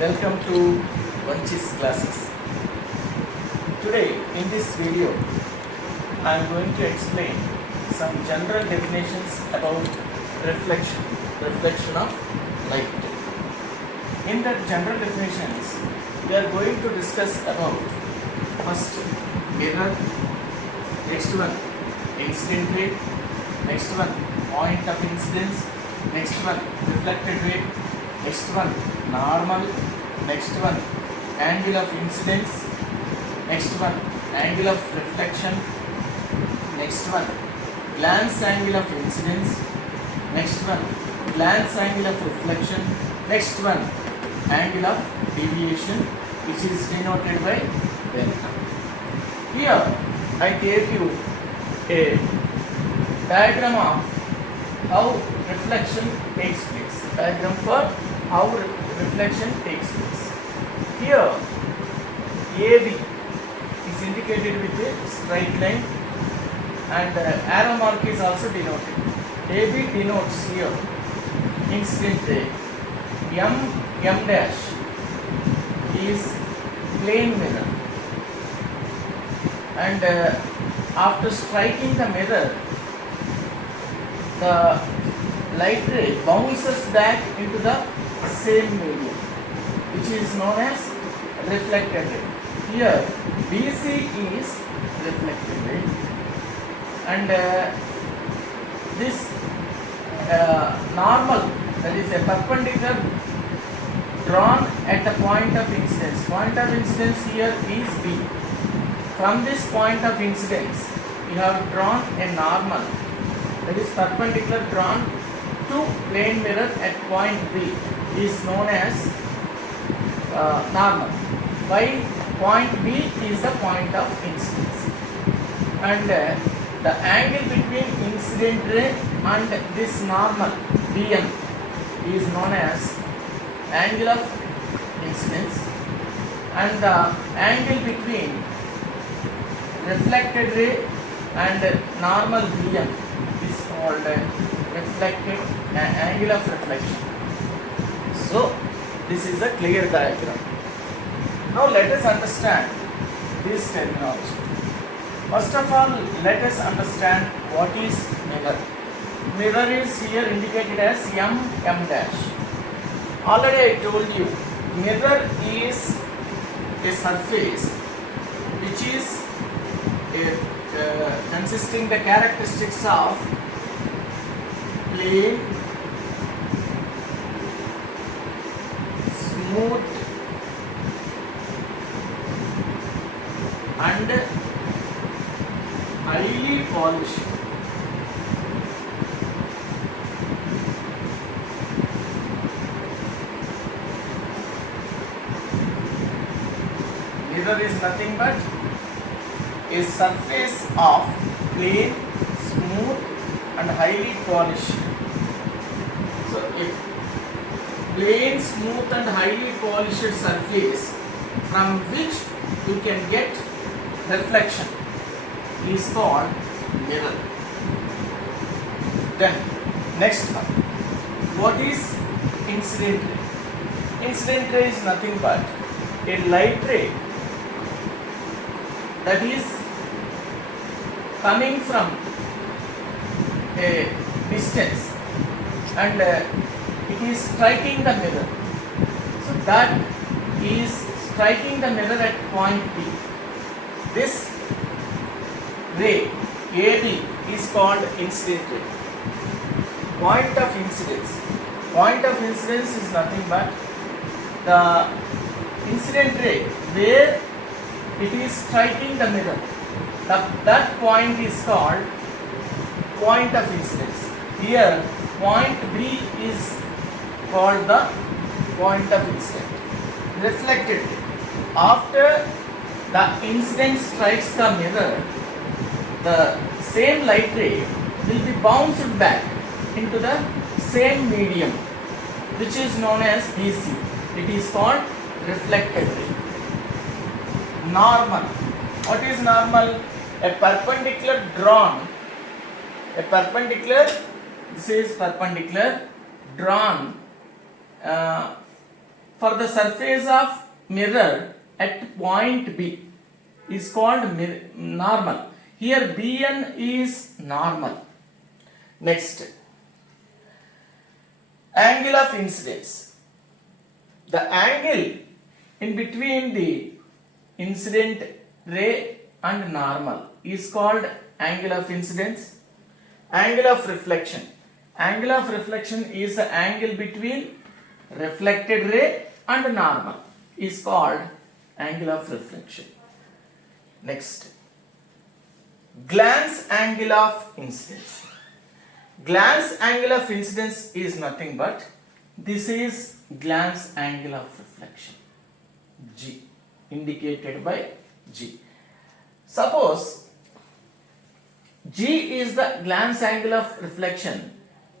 Welcome to Vanchis classes. Today in this video I am going to explain some general definitions about reflection of light. In the general definitions we are going to discuss about first mirror, next one incident ray, next one point of incidence, next one reflected ray, next one normal, next one angle of incidence, next one angle of reflection, next one glance angle of incidence, next one glance angle of reflection, next one angle of deviation, which is denoted by delta. Here I gave you a diagram of how reflection takes place. Diagram for how reflection takes place. Here AB is indicated with a straight line and arrow mark is also denoted. AB denotes here incident ray. M dash is plane mirror, and after striking the mirror, the light ray bounces back into the same medium, which is known as reflected ray. Here BC is reflected ray, and this normal, that is a perpendicular drawn at the point of incidence. Point of incidence here is B. From this point of incidence we have drawn a normal, that is perpendicular drawn to plane mirror at point B, is known as normal. Why? Point B is the point of incidence, and the angle between incident ray and this normal BM is known as angle of incidence, and the angle between reflected ray and normal BM is called reflected angle of reflection. So this is a clear diagram. Now let us understand this terminology. First of all, let us understand what is mirror. Mirror is here indicated as M dash. Already I told you, mirror is a surface which is consisting the characteristics of plane, smooth and highly polished. Mirror is nothing but a surface of plane, smooth and highly polished. So a plain, smooth and highly polished surface from which you can get reflection is called mirror. Then next one, what is incident ray? Incident ray is nothing but a light ray that is coming from a distance and it is striking the mirror. So that is striking the mirror at point B. This ray AB is called incident ray. Point of incidence. Point of incidence is nothing but the incident ray where it is striking the mirror. That point is called point of incidence. Here point B is called the point of incident. Reflected ray. After the incident strikes the mirror, the same light ray will be bounced back into the same medium, which is known as BC. It is called reflected ray. Normal. What is normal? A perpendicular drawn. This is perpendicular drawn for the surface of mirror at point B is called normal. Here Bn is normal. Next, angle of incidence. The angle in between the incident ray and normal is called angle of incidence. Angle of reflection. Angle of reflection is the angle between reflected ray and normal is called angle of reflection. Next, glance angle of incidence. Glance angle of incidence is nothing but this is glance angle of reflection, G, indicated by G. Suppose G is the glance angle of reflection,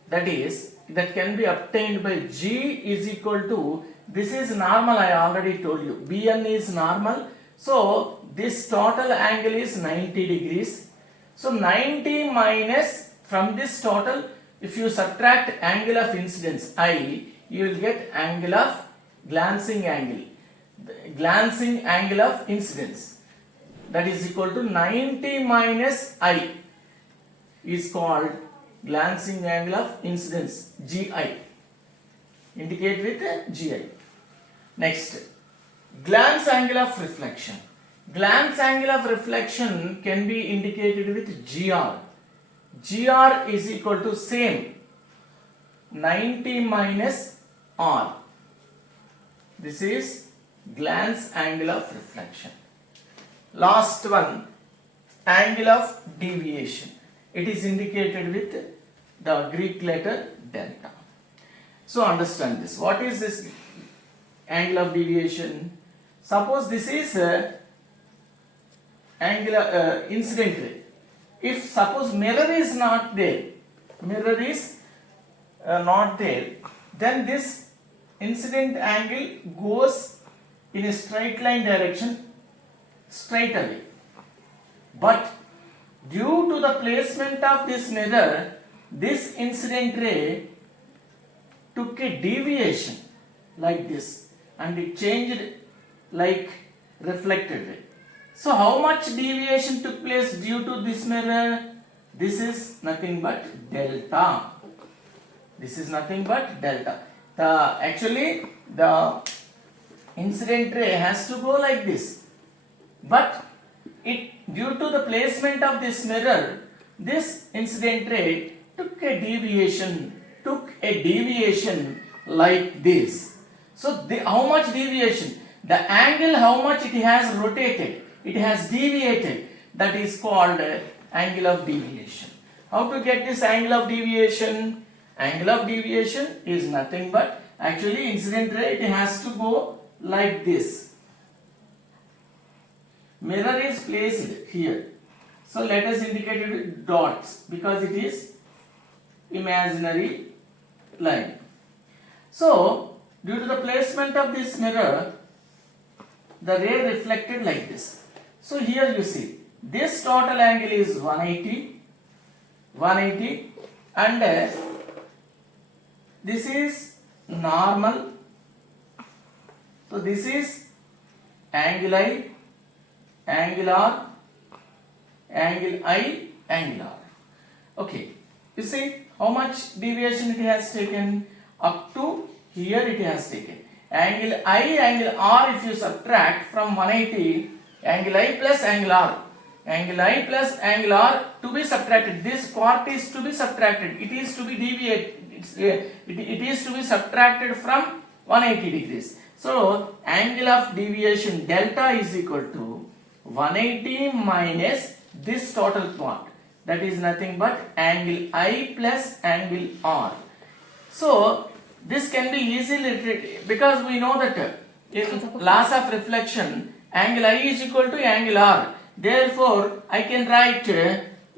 that can be obtained by G is equal to, this is normal, I already told you, Bn is normal, so this total angle is 90 degrees. So 90 minus, from this total, if you subtract angle of incidence I, you will get angle of glancing angle, the glancing angle of incidence, that is equal to 90 minus I is called glancing angle of incidence, GI, indicate with GI. Next, glance angle of reflection. Glance angle of reflection can be indicated with GR. GR is equal to same 90 minus R. This is glance angle of reflection. Last one, angle of deviation. It is indicated with the Greek letter delta. So understand this. What is this angle of deviation? Suppose this is angular incident ray. If suppose mirror is not there, then this incident angle goes in a straight line direction straight away. But due to the placement of this mirror, this incident ray took a deviation like this and it changed like reflected ray. So how much deviation took place due to this mirror? This is nothing but delta. This is nothing but delta. Actually the incident ray has to go like this, but due to the placement of this mirror, this incident ray took a deviation like this. So how much deviation? The angle, how much it has rotated, it has deviated, that is called angle of deviation. How to get this angle of deviation? Angle of deviation is nothing but, actually incident ray, it has to go like this. Mirror is placed here. So let us indicate it with dots because it is imaginary line. So due to the placement of this mirror, the ray reflected like this. So here you see, this total angle is 180 and this is normal. So this is angle I, angle R, angle I, angle R. Okay, you see how much deviation it has taken? Up to here it has taken. Angle I, angle R, if you subtract from 180, angle I plus angle R, angle I plus angle R to be subtracted. This part is to be subtracted. It is to be deviated. It is to be subtracted from 180 degrees. So angle of deviation delta is equal to 180 minus this total part, that is nothing but angle I plus angle R. So this can be easily, because we know that in laws of reflection angle I is equal to angle R. Therefore I can write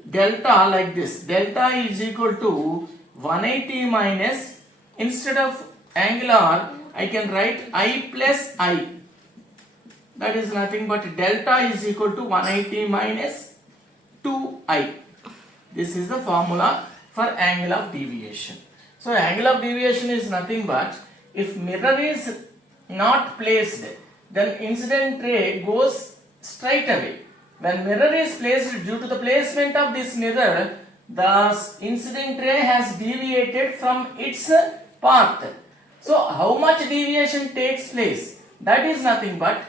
delta like this. Delta is equal to 180 minus, instead of angle R I can write I plus I. That is nothing but delta is equal to 180 minus 2I. This is the formula for angle of deviation. So angle of deviation is nothing but, if mirror is not placed, then incident ray goes straight away. When mirror is placed, due to the placement of this mirror, the incident ray has deviated from its path. So how much deviation takes place? That is nothing but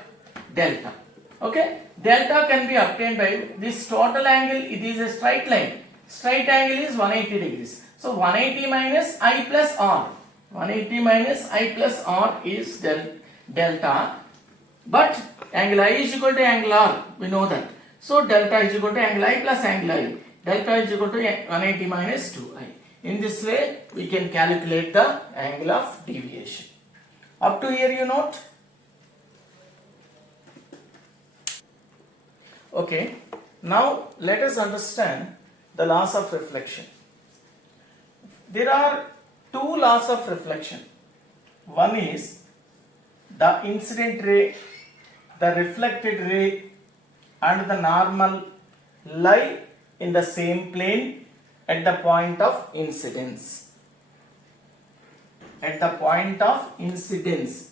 delta. Okay, delta can be obtained by this total angle. It is a straight line. Straight angle is 180 degrees. So 180 minus I plus R. 180 minus I plus R is delta. But angle I is equal to angle R. We know that. So delta is equal to angle I plus angle I. Delta is equal to 180 minus 2I. In this way, we can calculate the angle of deviation. Up to here you note? Okay. Now let us understand the laws of reflection. There are two laws of reflection. One is the incident ray, the reflected ray, and the normal lie in the same plane at the point of incidence. At the point of incidence.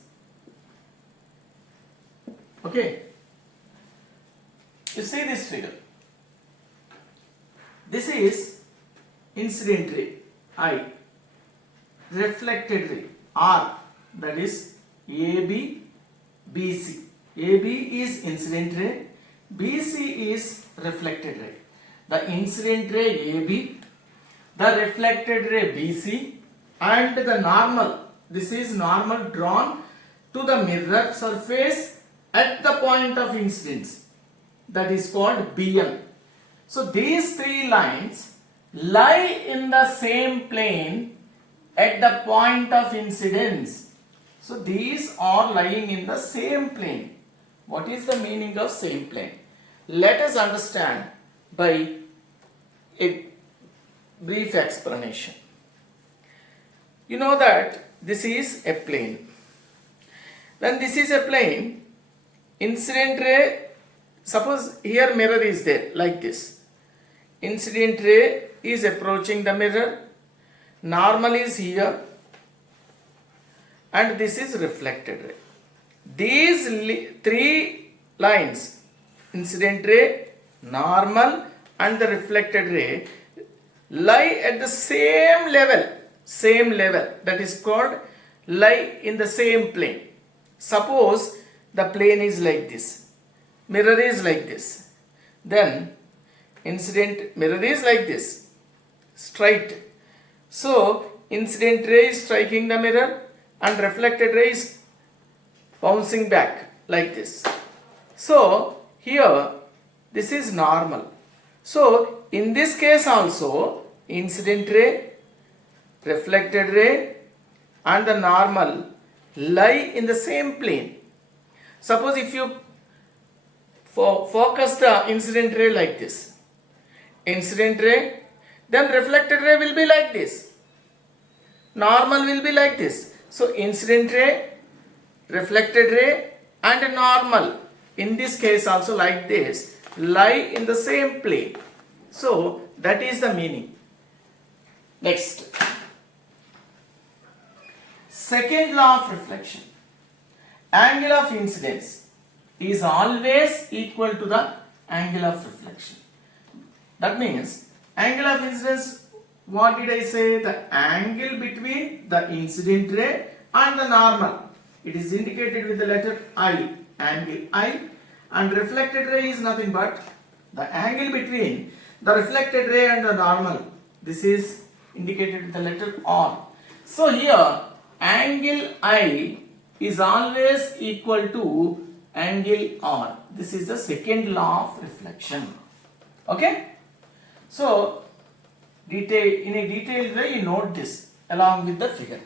Okay. You see this figure. This is incident ray I, reflected ray R, that is AB, BC. AB is incident ray, BC is reflected ray. The incident ray AB, the reflected ray BC, and the normal, this is normal drawn to the mirror surface at the point of incidence, that is called BM. So these three lines lie in the same plane at the point of incidence. So these are lying in the same plane. What is the meaning of same plane? Let us understand by a brief explanation. You know that this is a plane. When this is a plane, incident ray, suppose here mirror is there like this. Incident ray is approaching the mirror, normal is here, and this is reflected ray. These three lines, incident ray, normal, and the reflected ray, lie at the same level, that is called lie in the same plane. Suppose the plane is like this, mirror is like this, then incident mirror is like this, straight. So incident ray is striking the mirror and reflected ray is bouncing back like this. So here this is normal. So in this case also, incident ray, reflected ray, and the normal lie in the same plane. Suppose if you focus the incident ray like this, incident ray, then reflected ray will be like this, normal will be like this. So incident ray, reflected ray, and normal, in this case also like this, lie in the same plane. So that is the meaning. Next, second law of reflection. Angle of incidence is always equal to the angle of reflection. That means angle of incidence, what did I say? The angle between the incident ray and the normal. It is indicated with the letter I, angle I, and reflected ray is nothing but the angle between the reflected ray and the normal. This is indicated with the letter R. So here angle I is always equal to angle R. This is the second law of reflection. Okay? So in a detailed way you note this along with the figure.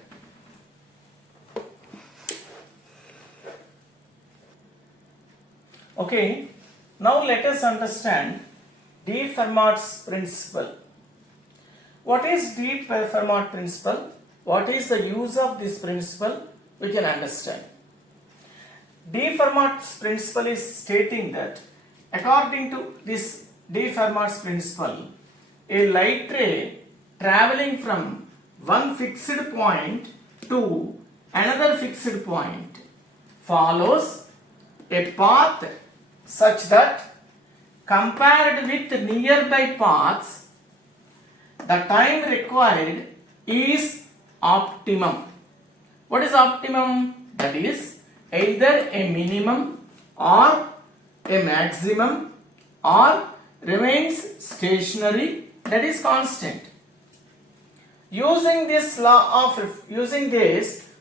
Okay, now let us understand de Fermat's principle. What is de Fermat principle? What is the use of this principle? We can understand. De Fermat's principle is stating that according to this de Fermat's principle, a light ray traveling from one fixed point to another fixed point follows a path such that compared with nearby paths, the time required is optimum. What is optimum? That is either a minimum or a maximum or remains stationary, that is constant. Using this,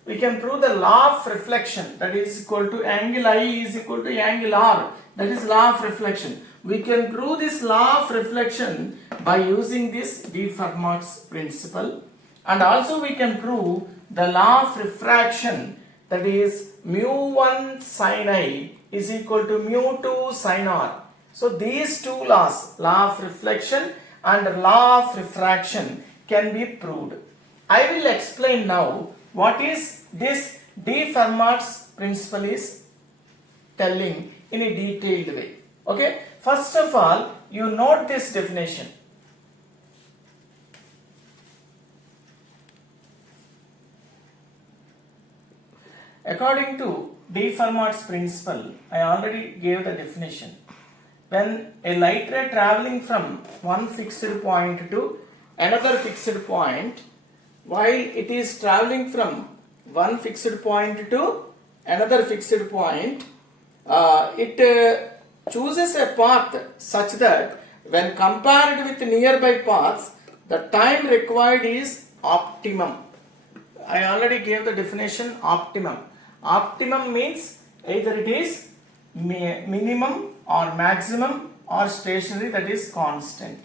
we can prove the law of reflection, that is equal to angle I is equal to angle R, that is law of reflection. We can prove this law of reflection by using this de Fermat's principle, and also we can prove the law of refraction, that is mu1 sin I is equal to mu2 sin R. So these two laws, law of reflection and law of refraction, can be proved. I will explain now what is this de Fermat's principle is telling in a detailed way. Okay, first of all, you note this definition. According to de Fermat's principle, I already gave the definition. When a light ray traveling from one fixed point to another fixed point, while it is traveling from one fixed point to another fixed point, it chooses a path such that when compared with nearby paths, the time required is optimum. I already gave the definition optimum. Optimum means either it is minimum or maximum or stationary, that is constant.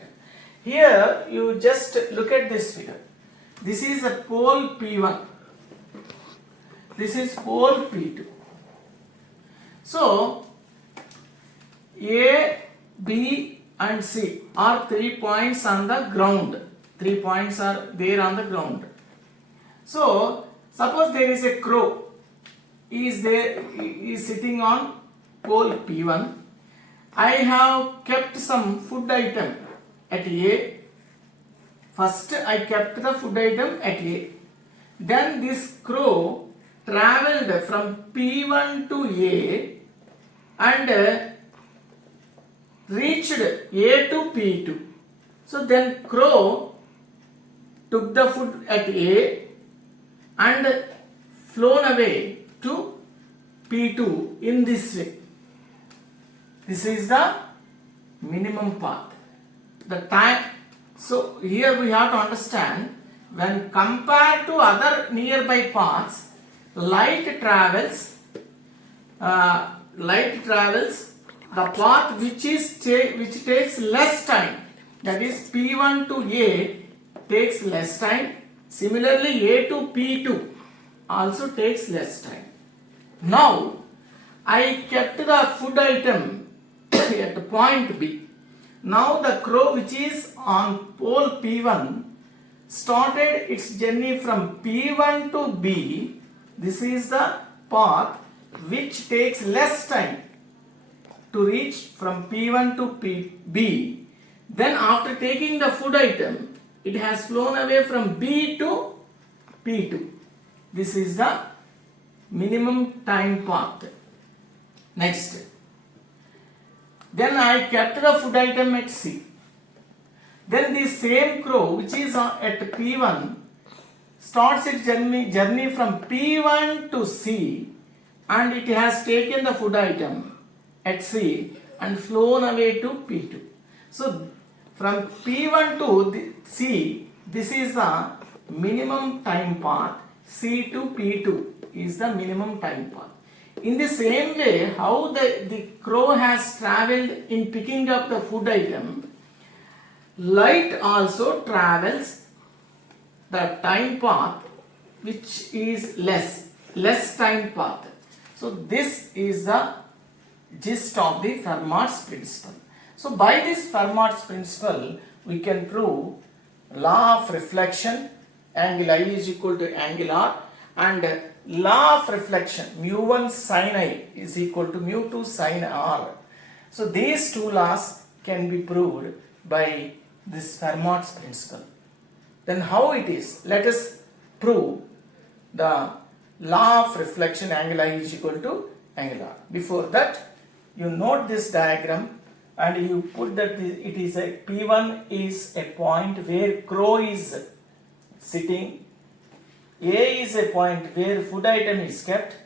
Here you just look at this figure. This is a pole P1. This is pole P2. So A, B and C are 3 points on the ground. 3 points are there on the ground. So suppose there is a crow. He is sitting on pole P1. I have kept some food item at A. First I kept the food item at A. Then this crow travelled from P1 to A and reached A to P2. So then crow took the food at A and flown away to P2 in this way. This is the minimum path. The time. So here we have to understand, when compared to other nearby paths, light travels the path which takes less time. That is P1 to A takes less time. Similarly, A to P2 also takes less time. Now I kept the food item at point B. Now the crow which is on pole P1 started its journey from P1 to B. This is the path which takes less time to reach from P1 to B. Then after taking the food item, it has flown away from B to P2. This is the minimum time path. Next. Then I kept the food item at C. Then the same crow which is at P1 starts its journey from P1 to C, and it has taken the food item at C and flown away to P2. So from P1 to C, this is the minimum time path. C to P2 is the minimum time path. In the same way, how the crow has travelled in picking up the food item, light also travels the time path which is less time path. So this is the gist of the Fermat's principle. So by this Fermat's principle, we can prove law of reflection, angle I is equal to angle R, and law of reflection, mu1 sin I is equal to mu2 sin R. So these two laws can be proved by this Fermat's principle. Then how it is? Let us prove the law of reflection angle I is equal to angle R. Before that, you note this diagram and you put that it is a P1 is a point where crow is sitting, A is a point where food item is kept,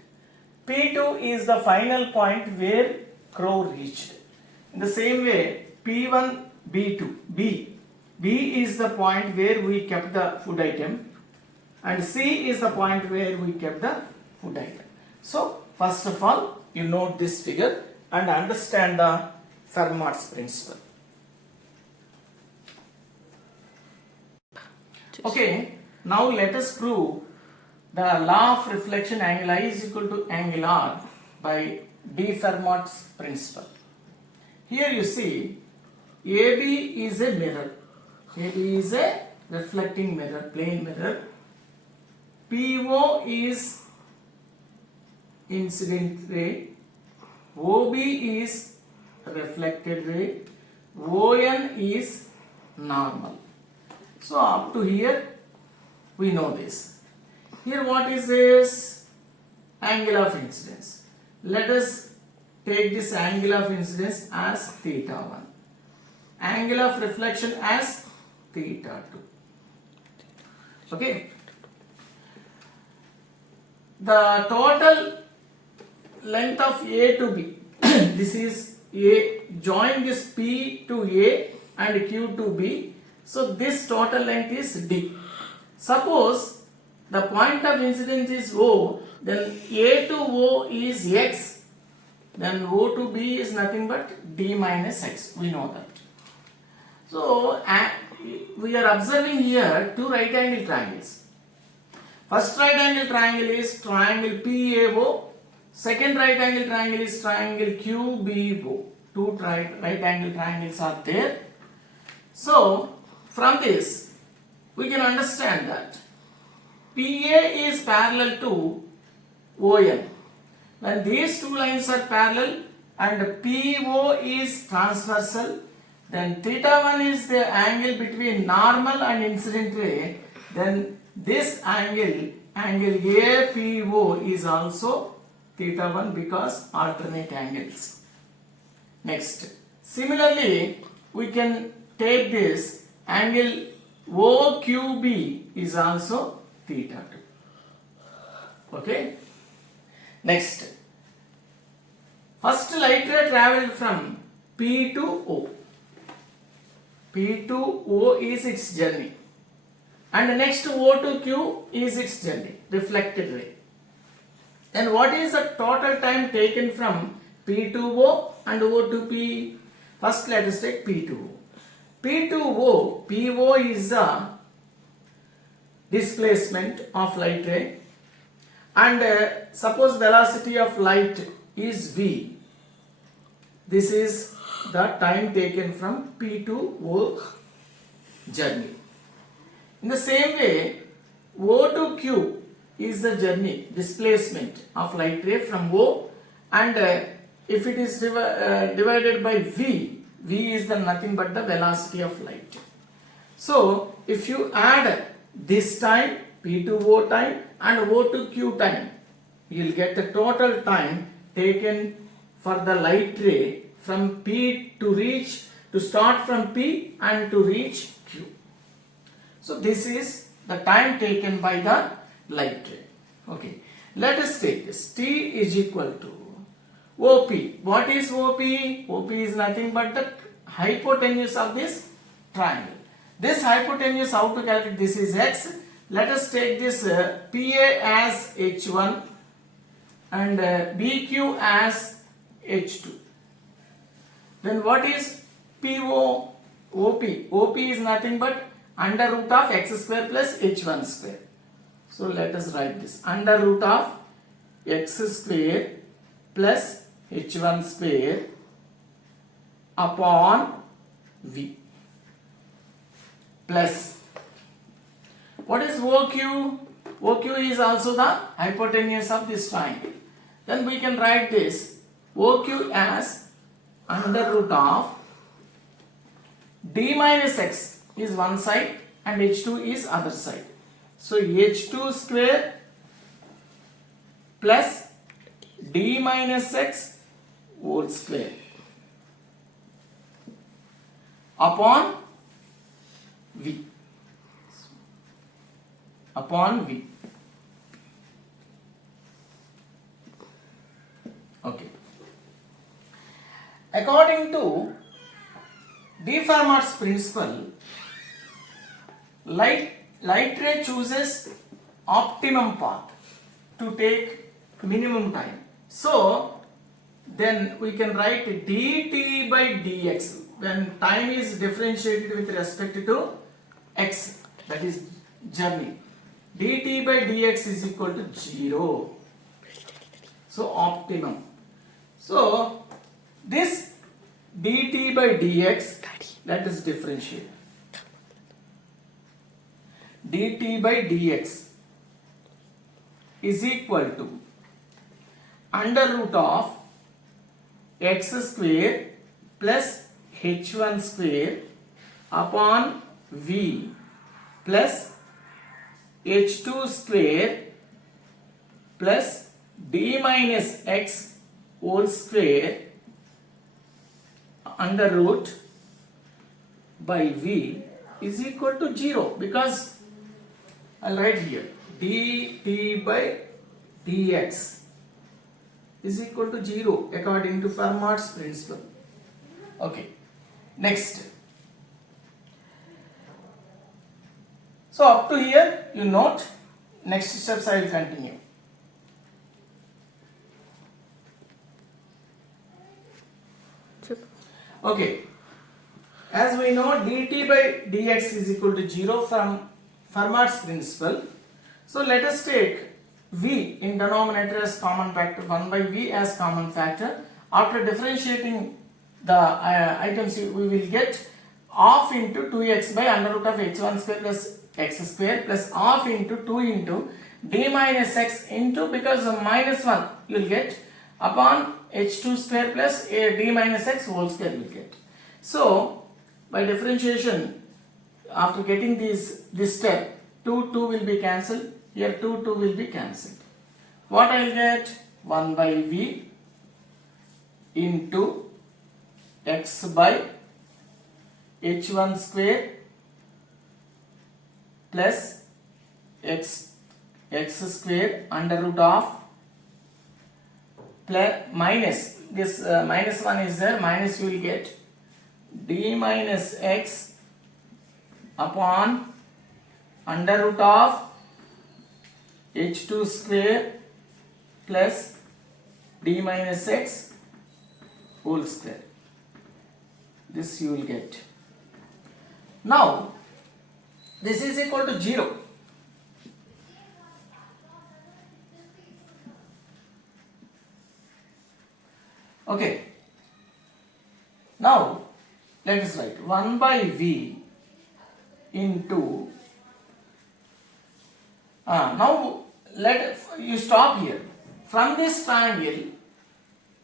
P2 is the final point where crow reached. In the same way, P1, B2, B is the point where we kept the food item and C is the point where we kept the food item. So, first of all, you note this figure and understand the Fermat's principle. Okay, now let us prove the law of reflection angle I is equal to angle R by de Fermat's principle. Here you see AB is a mirror. AB is a reflecting mirror, plane mirror. PO is incident ray. OB is reflected ray. ON is normal. So up to here we know this. Here what is this? Angle of incidence. Let us take this angle of incidence as theta 1. Angle of reflection as theta 2. Okay. The total length of A to B. This is A. Join this P to A and Q to B. So this total length is D. Suppose the point of incidence is O, then A to O is X, then O to B is nothing but D minus X. We know that. So we are observing here two right angle triangles. First right angle triangle is triangle PAO. Second right angle triangle is triangle QBO. Two right angle triangles are there. So from this we can understand that PA is parallel to OM. When these two lines are parallel and PO is transversal, then theta 1 is the angle between normal and incident ray, then this angle APO is also theta 1 because alternate angles. Next, similarly we can take this angle OQB is also theta 2. Okay. Next, first light ray travelled from P to O. P to O is its journey. And next O to Q is its journey, reflected ray. Then what is the total time taken from P to O and O to P? First let us take P to O. P to O, PO is the displacement of light ray. And suppose velocity of light is V. This is the time taken from P to O journey. In the same way, O to Q is the journey, displacement of light ray from O, and if it is divided by V, V is the nothing but the velocity of light. So, if you add this time, P to O time and O to Q time, you will get the total time taken for the light ray from P to start from P and to reach Q. So this is the time taken by the light ray. Okay. Let us take this. T is equal to OP. What is OP? OP is nothing but the hypotenuse of this triangle. This hypotenuse, how to calculate? This is X. Let us take this PA as H1 and BQ as H2. Then what is PO? OP. OP is nothing but under root of x square plus h1 square. So let us write this. Under root of x square plus h1 square upon v plus. What is OQ? OQ is also the hypotenuse of this triangle. Then we can write this OQ as under root of d minus x is one side and h2 is other side. So h2 square plus d minus x whole square upon v. Upon v. Okay. According to de Fermat's principle, light ray chooses optimum path to take minimum time. So then we can write dt by dx when time is differentiated with respect to x, that is journey. Dt by dx is equal to 0. So optimum. So this dt by dx, that is differentiate. Dt by dx is equal to under root of x square plus h1 square upon v plus h2 square plus d minus x whole square under root by v is equal to 0, because I'll write here dt by dx is equal to 0 according to Fermat's principle. Okay, next. So up to here you note, next steps I will continue. Okay, as we know dt by dx is equal to 0 from Fermat's principle. So let us take v in denominator as common factor, 1 by v as common factor. After differentiating the items, we will get half into 2x by under root of h1 square plus x square plus half into 2 into d minus x into, because of minus 1 you will get, upon h2 square plus d minus x whole square you will get. So by differentiation, after getting this step, 2 will be cancelled, here 2 will be cancelled. What I will get? 1 by v into x by h1 square plus x square under root of plus minus this minus 1 is there, minus you will get d minus x upon under root of h2 square plus d minus x whole square. This you will get. Now this is equal to 0. Okay. Now let us write 1 by v into now let you stop here. From this triangle,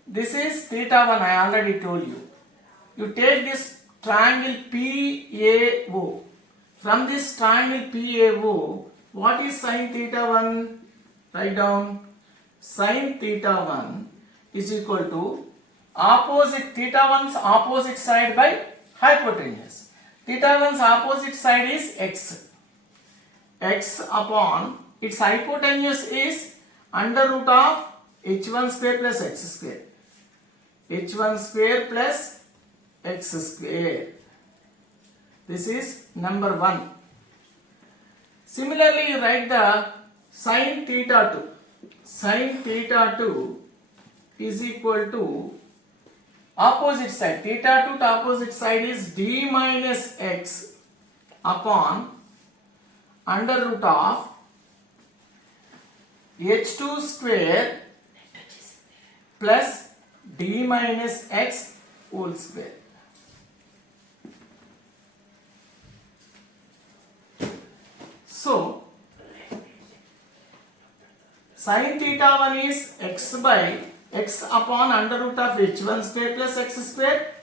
this is theta 1, I already told you. You take this triangle PAO. From this triangle PAO, what is sin theta 1? Write down. Sin theta 1 is equal to opposite, theta 1's opposite side by hypotenuse. Theta 1's opposite side is x. X upon its hypotenuse is under root of h1 square plus x square. h1 square plus x square. This is number 1. Similarly, you write the sin theta 2. Sin theta 2 is equal to opposite side. Theta 2 to opposite side is d minus x upon under root of h2 square plus d minus x whole square. So sin theta 1 is x by x upon under root of h1 square plus x square.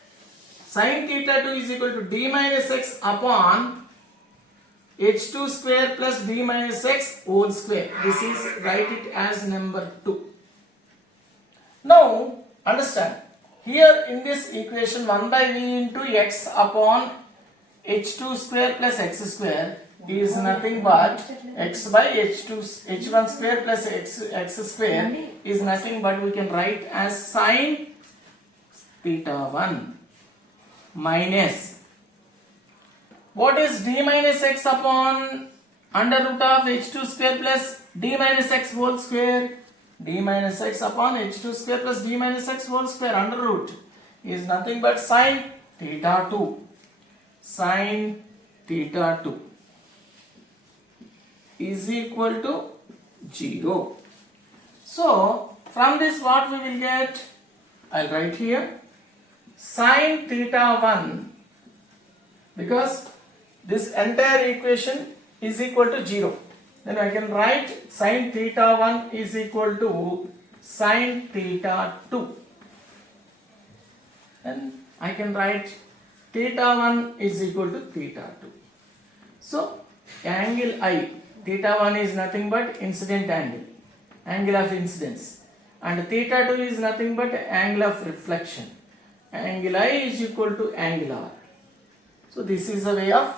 Sin theta 2 is equal to d minus x upon h2 square plus d minus x whole square. This is, write it as number 2. Now understand, here in this equation 1 by v into x upon h2 square plus x square is nothing but x by h1 square plus x square is nothing but we can write as sine theta 1 minus, what is d minus x upon under root of h2 square plus d minus x whole square? D minus x upon h2 square plus d minus x whole square under root is nothing but sine theta 2. Sine theta 2 is equal to 0. So from this what we will get? I'll write here sine theta 1, because this entire equation is equal to 0. Then I can write sine theta 1 is equal to sine theta 2. Then I can write theta 1 is equal to theta 2. So angle I, theta 1 is nothing but incident angle, angle of incidence, and theta 2 is nothing but angle of reflection. Angle I is equal to angle R. So this is a way of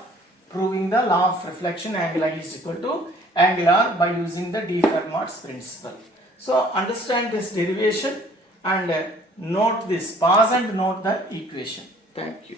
proving the law of reflection, angle I is equal to angle R, by using the de Fermat's principle. So understand this derivation and note this, pause and note the equation. Thank you.